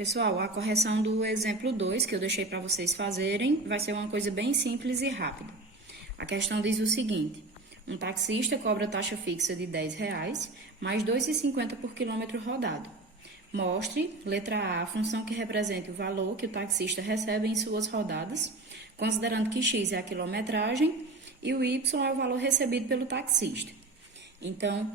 Pessoal, a correção do exemplo 2 que eu deixei para vocês fazerem vai ser uma coisa bem simples e rápida. A questão diz o seguinte: um taxista cobra taxa fixa de R$10 mais R$ 2,50 por quilômetro rodado. Mostre, letra A, a função que representa o valor que o taxista recebe em suas rodadas, considerando que X é a quilometragem e o Y é o valor recebido pelo taxista. Então,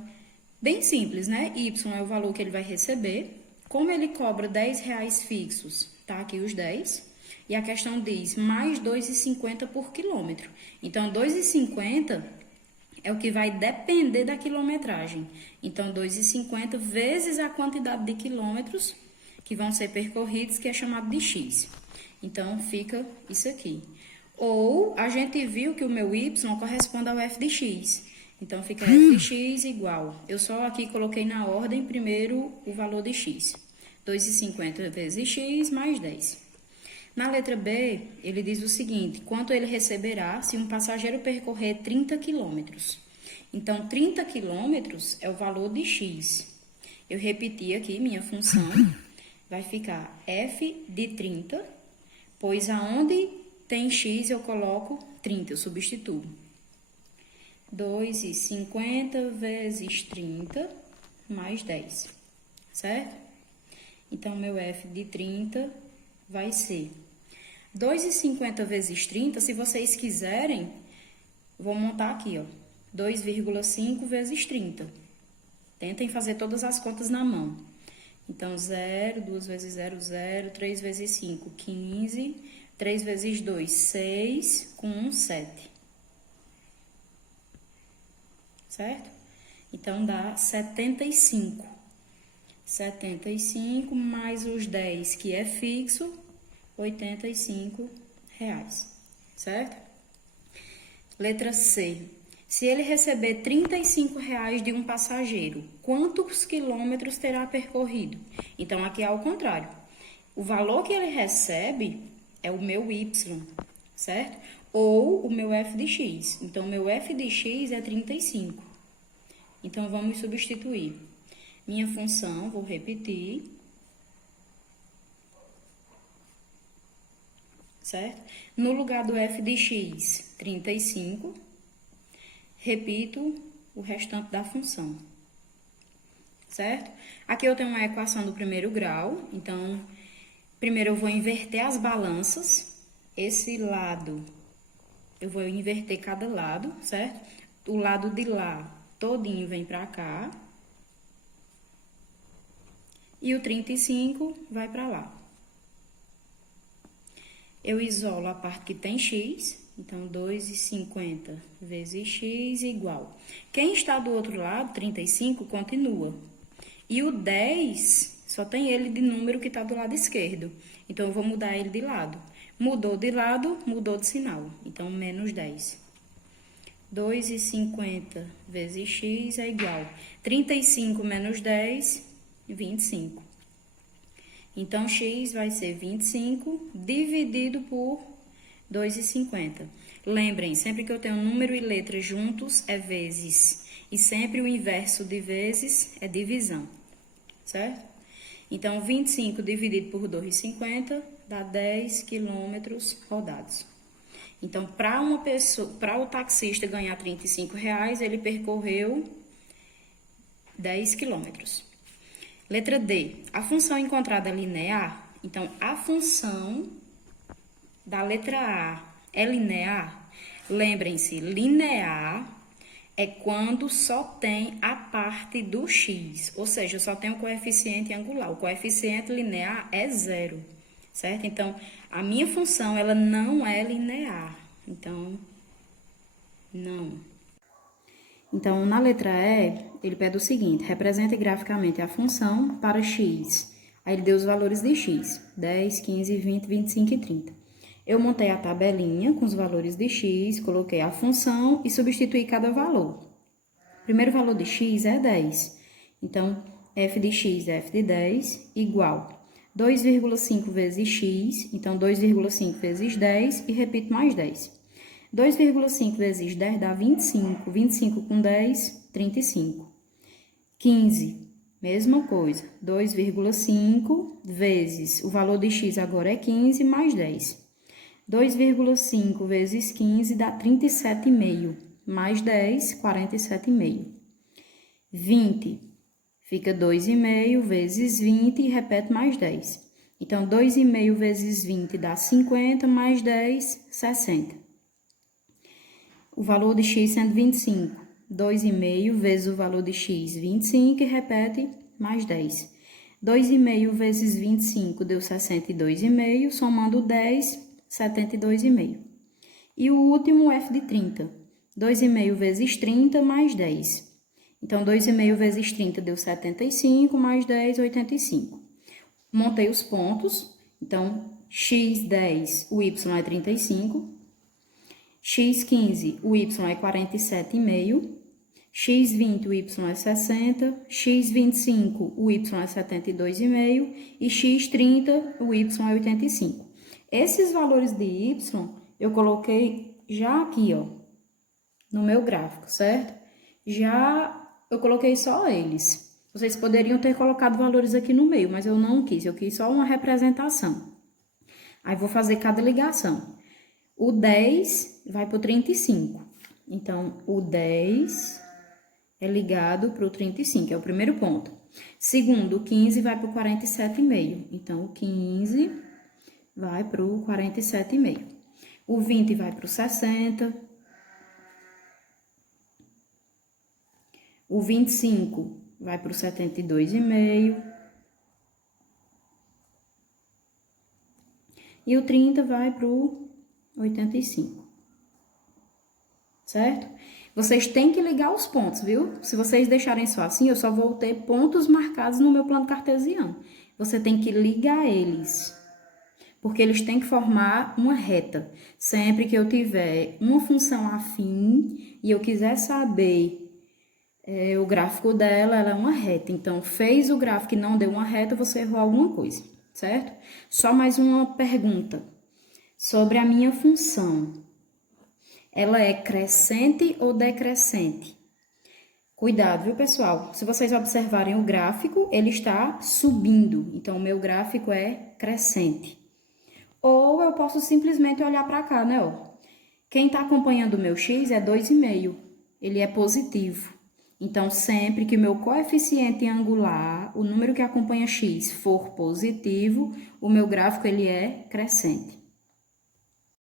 bem simples, né? Y é o valor que ele vai receber. Como ele cobra R$10 fixos, tá aqui os 10. E a questão diz mais R$ 2,50 por quilômetro. Então, R$ 2,50 é o que vai depender da quilometragem. Então, 2,50 vezes a quantidade de quilômetros que vão ser percorridos, que é chamado de X. Então, fica isso aqui. Ou, a gente viu que o meu Y corresponde ao f de X. Então, fica f de X igual. Eu só aqui coloquei na ordem, primeiro, o valor de X. 2,50 vezes X mais 10. Na letra B, ele diz o seguinte: quanto ele receberá se um passageiro percorrer 30 quilômetros. Então, 30 quilômetros é o valor de X. Eu repeti aqui minha função, vai ficar f de 30, pois aonde tem X eu coloco 30, eu substituo. 2,50 vezes 30 mais 10, certo? Então, meu f de 30 vai ser 2,50 vezes 30, se vocês quiserem, vou montar aqui, ó, 2,5 vezes 30. Tentem fazer todas as contas na mão. Então, 0, 2 vezes 0, 0, 3 vezes 5, 15, 3 vezes 2, 6, com 1, 7. Certo? Então, dá 75. 75 mais os 10, que é fixo, R$85, certo? Letra C. Se ele receber R$35 de um passageiro, quantos quilômetros terá percorrido? Então, aqui é ao contrário. O valor que ele recebe é o meu Y, certo? Ou o meu f de X. Então, meu f de X é 35. Então, vamos substituir. Minha função, vou repetir, certo? No lugar do f de x, 35, repito o restante da função, certo? Aqui eu tenho uma equação do primeiro grau, então, primeiro eu vou inverter as balanças, esse lado, eu vou inverter cada lado, certo? O lado de lá, todinho vem pra cá. E o 35 vai para lá. Eu isolo a parte que tem x, então 2,50 vezes x igual. Quem está do outro lado, 35, continua. E o 10, só tem ele de número que está do lado esquerdo. Então, eu vou mudar ele de lado. Mudou de lado, mudou de sinal. Então, menos 10. 2,50 vezes x é igual. 35 menos 10... 25. Então, x vai ser 25 dividido por 2,50. Lembrem, sempre que eu tenho número e letra juntos, é vezes. E sempre o inverso de vezes é divisão, certo? Então, 25 dividido por 2,50 dá 10 quilômetros rodados. Então, para o taxista ganhar R$35, ele percorreu 10 quilômetros. Letra D. A função encontrada é linear? Então, a função da letra A é linear? Lembrem-se, linear é quando só tem a parte do x, ou seja, só tem o coeficiente angular. O coeficiente linear é 0, certo? Então, a minha função, ela não é linear. Então, não. Então, na letra E, ele pede o seguinte: represente graficamente a função para x. Aí ele deu os valores de x, 10, 15, 20, 25 e 30. Eu montei a tabelinha com os valores de x, coloquei a função e substituí cada valor. O primeiro valor de x é 10. Então, f de x é f de 10 igual 2,5 vezes x, então 2,5 vezes 10 e repito mais 10. 2,5 vezes 10 dá 25. 25 com 10, 35. 15 Mesma coisa, 2,5 vezes, o valor de x agora é 15 mais 10. 2,5 vezes 15 dá 37,5, mais 10, 47,5. 20, fica 2,5 vezes 20 e repete mais 10. Então, 2,5 vezes 20 dá 50, mais 10, 60. O valor de x sendo 25. 2,5 vezes o valor de x, 25, e repete mais 10. 2,5 vezes 25 deu 62,5, somando 10, 72,5. E o último, f de 30. 2,5 vezes 30 mais 10. Então, 2,5 vezes 30 deu 75, mais 10, 85. Montei os pontos. Então, x10, o y é 35. x15, o y é 47,5. x20, o y é 60. x25, o y é 72,5. E x30, o y é 85. Esses valores de y, eu coloquei já aqui, ó, no meu gráfico, certo? Já eu coloquei só eles. Vocês poderiam ter colocado valores aqui no meio, mas eu não quis, eu quis só uma representação. Aí, vou fazer cada ligação. O 10 vai para o 35. Então, o 10 é ligado para o 35, é o primeiro ponto. Segundo, o 15 vai para o 47,5. Então, o 15 vai para o 47,5. O 20 vai para o 60. O 25 vai para o 72,5. E o 30 vai para o 85. Certo? Vocês têm que ligar os pontos, viu? Se vocês deixarem só assim, eu só vou ter pontos marcados no meu plano cartesiano. Você tem que ligar eles, porque eles têm que formar uma reta. Sempre que eu tiver uma função afim e eu quiser saber o gráfico dela, ela é uma reta. Então, fez o gráfico e não deu uma reta, você errou alguma coisa, certo? Só mais uma pergunta sobre a minha função. Ela é crescente ou decrescente? Cuidado, viu, pessoal? Se vocês observarem o gráfico, ele está subindo. Então, o meu gráfico é crescente. Ou eu posso simplesmente olhar para cá, né? Ó. Quem está acompanhando o meu x é 2,5. Ele é positivo. Então, sempre que o meu coeficiente angular, o número que acompanha x, for positivo, o meu gráfico ele é crescente.